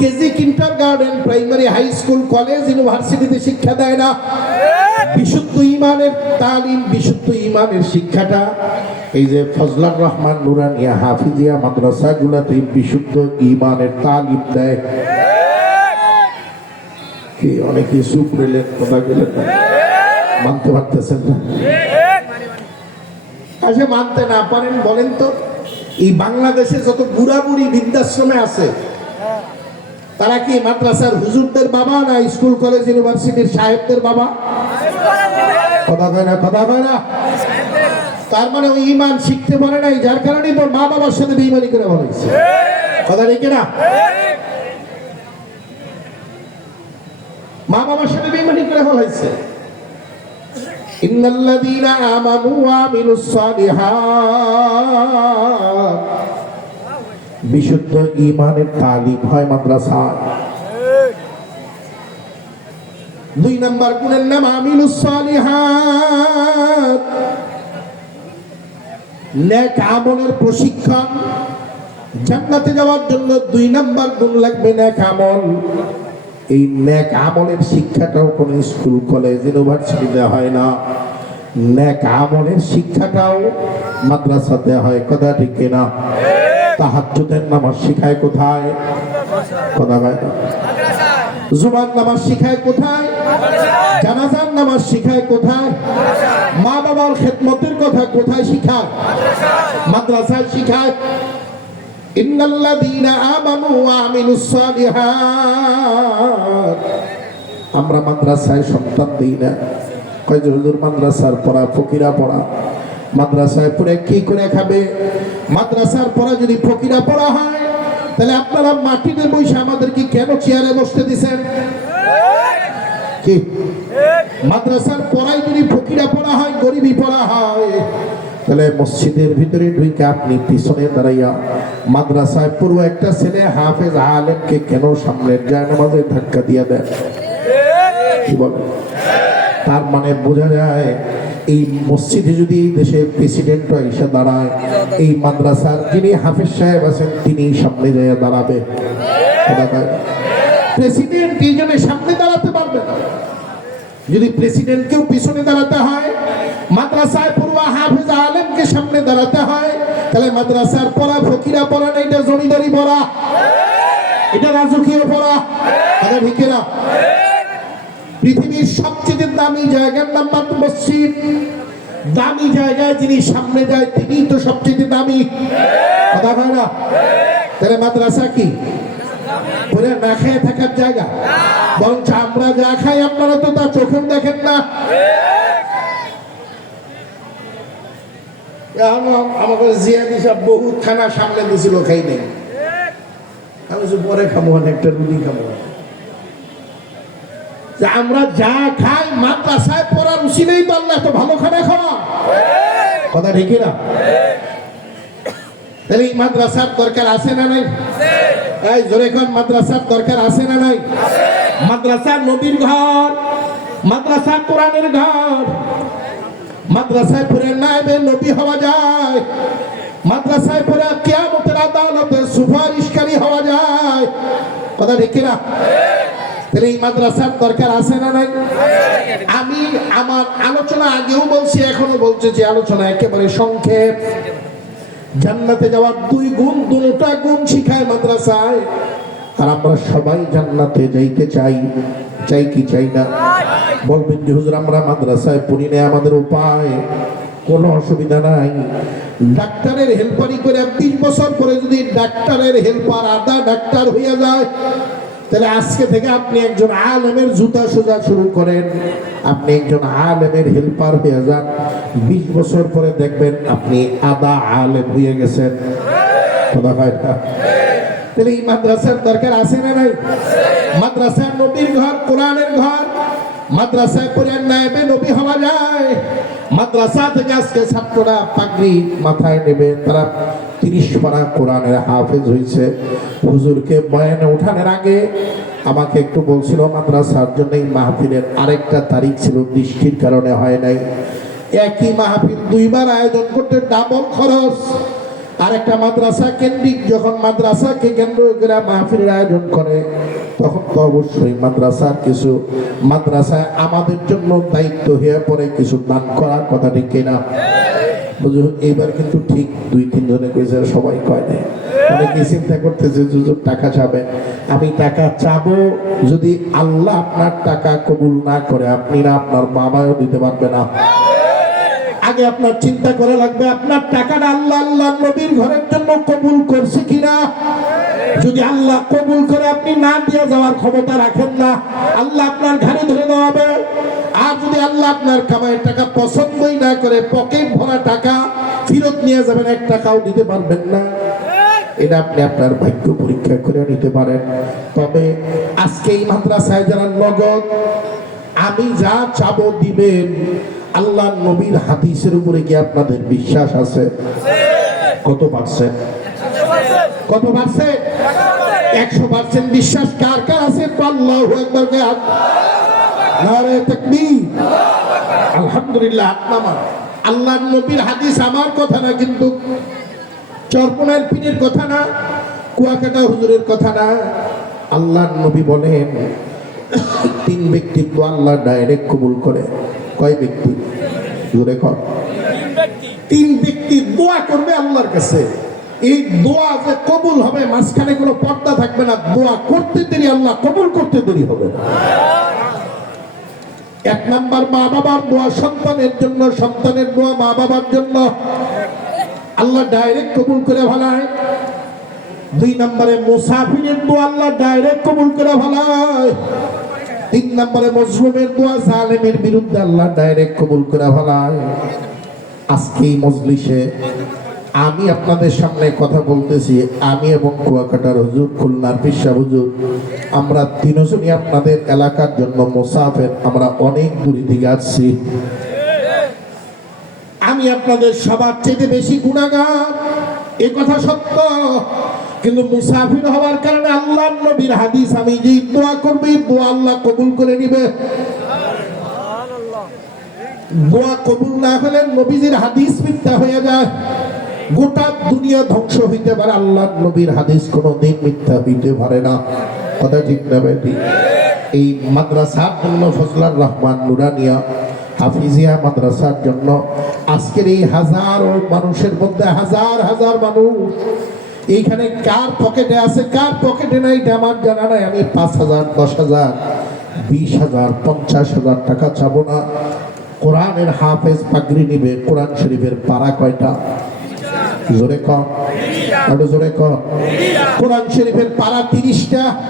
KG kindergarten, primary high school, college, ইউনিভার্সিটিতে শিক্ষা দেয় না। বিশুদ্ধ ইমানের তালিম, বিশুদ্ধ ইমানের শিক্ষাটা। এই যে ফজলার রহমান নুরানিয়া হাফিজিয়া মাদ্রাসাগুলোতে বিশুদ্ধ ইমানের তালিম দেয়। কি, অনেকে চুপ রইলেন কথা গেলেন মানতে পারতেছেন না? আচ্ছা মানতে না পারেন বলেন তো, এই বাংলাদেশে যত বুড়া বুড়ি বৃদ্ধাশ্রমে আছে তারা কি মাদ্রাসার হুজুরদের বাবা না স্কুল, কলেজ, ইউনিভার্সিটির সাহেবদের বাবা? কথা কয় না, কথা কয় না। তার মানে ওই ইমান শিখতে পারে নাই, যার কারণে তোর মা বাবার সাথে বেইমানি করে বলেছে। কথা রেখে না মা বাবার সাথে বেইমানি করে বলেছে। ইন্নাল্লাযীনা আমানু ওয়া আমিলুস সালিহাত। বিশুদ্ধ ইমানের তালিম হয় মাদ্রাসায়। দুই নাম্বার গুণের নাম, আমিলুস সালিহাত। আমলের প্রশিক্ষণ। জান্নাতে যাওয়ার জন্য দুই নাম্বার গুণ লাগবে নেক আমল। এই নেক আমলের শিক্ষাটাও কোনো স্কুল, কলেজ, ইউনিভার্সিটিতে হয় না। নেক আমলের শিক্ষাটাও মাদ্রাসাতে হয়, কথা ঠিক কিনা? তাহাজ্জুদের নামাজ শিখায় কোথায়? কথা হয় না জুমার নামাজ শিখায় কোথায়? জানাজার নামাজ শিখায় কোথায়? মা বাবার খেদমতের কথা কোথায় শিখায়? মাদ্রাসায় শিখায়। আমরা মাদ্রাসায় সন্তান দিই না। কয় যে হুজুর মাদ্রাসার পড়া, ফকিরা পড়া। মাদ্রাসায় পড়ে কি করে খাবে? মাদ্রাসার পড়া যদি ফকিরা পড়া হয়, তাহলে আপনারা মাটিতে বসে আমাদেরকে কেন চেয়ারে বসতে দিছেন? কি? মাদ্রাসার পড়াই যদি ফকিরা পড়া হয় গরিবই পড়া হয়, তাহলে মসজিদের ভিতরে ঢুকে আপনি পিছনে দাঁড়াইয়া মাদ্রাসায় পুরো একটা ছেলে হাফেজ আলেমকে কেন সামনের যায় নামাজে ধাক্কা দিয়ে দেন? কি বলে? তার মানে বোঝা যায় এই মসজিদে যদি দেশের প্রেসিডেন্ট এসে দাঁড়ায়। এই মাদ্রাসার যিনি হাফেজ সাহেব আছেন, তিনি সামনে যায় দাঁড়াবে। প্রেসিডেন্ট এই জন্য সামনে দাঁড়াতে পারবে না। যদি প্রেসিডেন্টকেও পিছনে দাঁড়াতে হয়, মাদ্রাসায় পড়ুয়া হাফিজ আলেমকে সামনে দাঁড়াতে হয়, তাহলে মাদ্রাসার পড়া ফকিরা পড়া না, এটা জমিদারি পড়া। এটা রাজকীয় পড়া। এটা ঠিক না পৃথিবীর সবচেয়ে দামি জায়গার নাম মাত্র মসজিদ। দামি জায়গায় যিনি সামনে যায় তিনি তো সবচেয়ে দামি। কথা হয় না? তাহলে মাদ্রাসা কি? না খেয়ে থাকার জায়গা। বরঞ্চ আমরা যা খাই, আপনারা তো তা চোখেও দেখেন না। আমাকে জিয়াদি সব বহুত খানা সামনে দিছিল, খাই নেই। আমি পরে খাব একটা রুটি খাব। যে আমরা যা খাই মাদ্রাসায় পড়ার উচিলেই তো আল্লাহ তো ভালো খানা খাওয়া। কথা ঠিক না? তাহলে এই মাদ্রাসার দরকার আছে না নাই? এই জোরে কোন, মাদ্রাসার দরকার আছে না নাই? মাদ্রাসা নবীর ঘর মাদ্রাসা কোরআনের ঘর। মাদ্রাসায় পড়ে নাইবে নবী হওয়া যায়। মাদ্রাসায় পড়ে কিয়ামতের আদালতে সুপারিশকারী হওয়া যায়। কথা ঠিক না? তাহলে এই মাদ্রাসার দরকার আছে না নাই? আমি আমার আলোচনা আগেও বলছি, এখনও বলছি যে আলোচনা একেবারে সংক্ষেপ। জান্নাতে যাওয়ার দুই গুণ, দুটা গুণ শিখায় মাদ্রাসায়। আর আমরা সবাই জান্নাতে যাইতে চাই চাই কি চাই না? বলবেন যে, হুজুর, আমরা মাদ্রাসায় পড়ি না আমাদের উপায় কোনো অসুবিধা নাই। ডাক্তারের হেল্পারি করে বিশ বছর পরে যদি ডাক্তারের হেল্পার আদা ডাক্তার হইয়া যায় তাহলে আজকে থেকে আপনি একজন আলেমের জুতা সোজা শুরু করেন। আপনি একজন আলেমের হেল্পার হয়ে যান। বিশ বছর পরে দেখবেন আপনি আদা আলেম হয়ে গেছেন। কথা তাহলে এই মাদ্রাসার দরকার আছে না নাই? মাদ্রাসার নবীর ঘর, কোরআনের ঘর। মাদ্রাসায় পড়ে নাইবে নবী হওয়া যায়। মাদ্রাসা থেকে আজকে ছাত্ররা পাগড়ি মাথায় নেবে। তারা তিরিশ পারা কোরআনের হাফেজ হয়েছে। হুজুরকে বয়ানে উঠানোর আগে আমাকে একটু বলছিল, মাদ্রাসার জন্য এই মাহফিলের আরেকটা তারিখ ছিল, বৃষ্টির কারণে হয় নাই। একই মাহফিল দুইবার আয়োজন করতে ডাবল খরচ। আর একটা মাদ্রাসা কেন্দ্রিক, যখন মাদ্রাসাকে কেন্দ্র করে মাহফিলের আয়োজন করে, তখন তো অবশ্যই মাদ্রাসার কিছু মাদ্রাসায় আমাদের জন্য দায়িত্ব হয়ে পড়ে, কিছু দান করার কথা ঠিক কিনা। বুঝুন এইবার কিন্তু ঠিক দুই তিনজনে কইছে সবাই কয় নাই। অনেকে চিন্তা করতেছে টাকা চাবে আমি টাকা চাবো যদি আল্লাহ আপনার টাকা কবুল না করে আপনি না আপনার বাবাও দিতে পারবে না। আগে আপনার চিন্তা করে লাগবে, আপনার টাকাটা আল্লাহ আল্লাহ নবীর ঘরের জন্য কবুল করছে কিনা? যদি আল্লাহ কবুল করে, আপনি না দিয়ে যাওয়ার ক্ষমতা রাখেন না। আল্লাহ আপনার ঘাড়ে ধরে দেওয়াবে আর যদি আল্লাহ আপনার কামাইয়ের টাকা পছন্দই না করে পকেট ভরা টাকা ফেরত নিয়ে যাবেন, এক টাকাও দিতে পারবেন না। এটা আপনি আপনার ভাগ্য পরীক্ষা করে নিতে পারেন। তবে আজকে এই মাদ্রাসায় যারা নগদ, আমি যা চাবো দিবেন, আল্লাহ নবীর হাদিসের উপরে কি আপনাদের বিশ্বাস আছে? কত পার্সেন্ট? কত পার্সেন্ট? একশো পার্সেন্ট বিশ্বাস কার কার আছে? আল্লাহ একবার নারে তাকবীর। আলহামদুলিল্লাহ আপনামা আল্লাহ নবীর হাদিস আমার কথা না, কিন্তু চরপনার পীরের কথা না, কুয়াকাটা হুজুরের কথা না। আল্লাহ নবী বলেন, তিন ব্যক্তি তো আল্লাহ ডাইরেক্ট কবুল করে। কয় ব্যক্তি? জোরে কর। তিন ব্যক্তি দোয়া করবে আল্লাহর কাছে। এই দোয়া যে কবুল হবে, মাঝখানে কোনো পর্দা থাকবে না। দোয়া করতে দেরি, আল্লাহ কবুল করতে দেরি হবে না। এক নাম্বার মা বাবার দোয়া সন্তানের জন্য, সন্তানের দোয়া মা বাবার জন্য। আল্লাহ ডাইরেক্ট কবুল করে ভালায় দুই নম্বরে মুসাফিরের দোয়া আল্লাহ ডাইরেক্ট কবুল করে ভালায় তিন নম্বরে মজলুমের দোয়া জালেমের বিরুদ্ধে আল্লাহ ডাইরেক্ট কবুল করে ভালায় আজকে এই মজলিসে আমি আপনাদের সামনে কথা বলতেছি, আমি এবং কুয়াকাটার হুজুর, খুলনার পিসা হুজুর, আমরা তিনজনই আপনাদের এলাকার জন্য মোসাফের, আমরা অনেক দূরে দিকে আসছি আমি আপনাদের সবার চেয়ে বেশি গুণাগার, এ কথা সত্য, কিন্তু মুসাফির হওয়ার কারণে আল্লাহ নবীর হাদিস আমি যে দোয়া করব, দোয়া আল্লাহ কবুল করে নিবে। দোয়া কবুল না হলে নবীজির হাদিস মিথ্যা হয়ে যায়। গোটা দুনিয়া ধ্বংস হইতে পারে। আল্লাহ নবীর হাদিস কোনো দিন মিথ্যা হইতে পারে না। কথা ঠিক না এই মাদ্রাসার জন্য ফজলার রহমান নুরানিয়া, হাফিজিয়া মাদ্রাসার জন্য আজকের এই হাজারো মানুষের মধ্যে হাজার হাজার মানুষ, এইখানে কার পকেটে আছে, কার পকেটে নাই এটা আমার জানা নাই। আমি পাঁচ হাজার, দশ হাজার, বিশ হাজার, পঞ্চাশ হাজার টাকা চাবো না। কোরআনের হাফেজ পাগড়ি নিবে, কোরআন শরীফের পাড়া কয়টা? জোরে কোরআন শরীফের পাড়া তিরিশটা